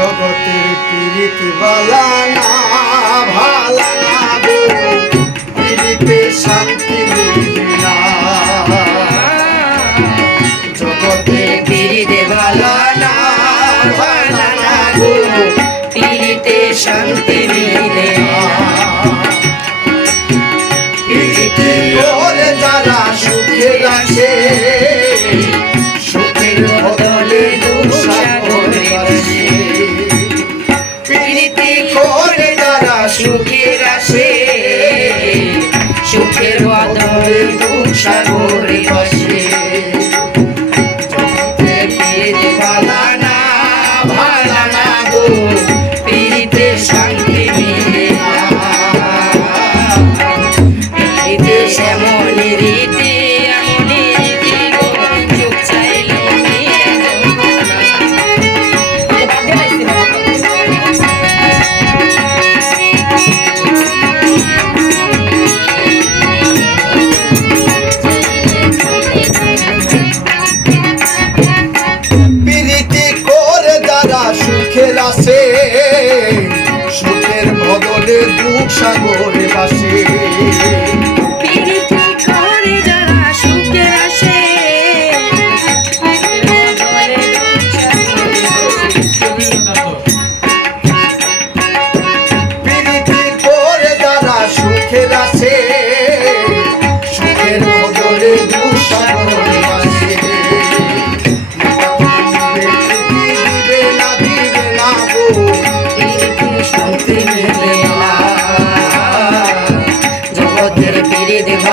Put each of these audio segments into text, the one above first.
জগতের পীড়িত বালানা ভালানা পীড়িতে শান্তি মিলিনা পীড়িতে শান্তি মিলিনা প্রীতি করে যারা সুখের আসে। সুখের বাদল দুঃখ সাগরে বসে ভালানা ভালানা বুক সাগরে বাসে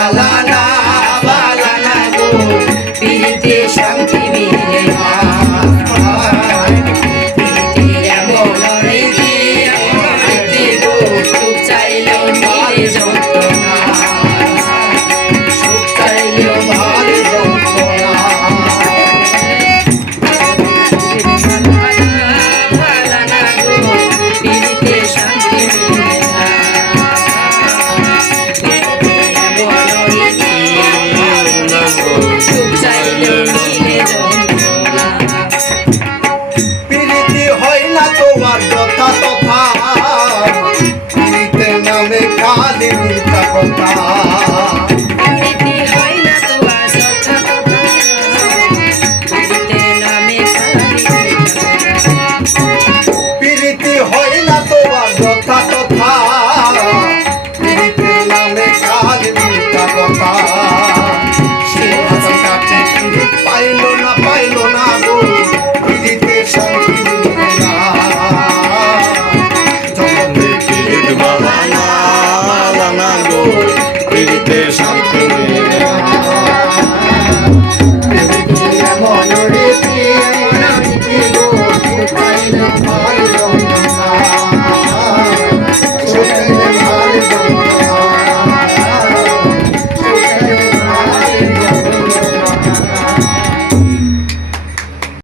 Tawanan আমার কথা কথা নামে কালী মিথ্যা কথা।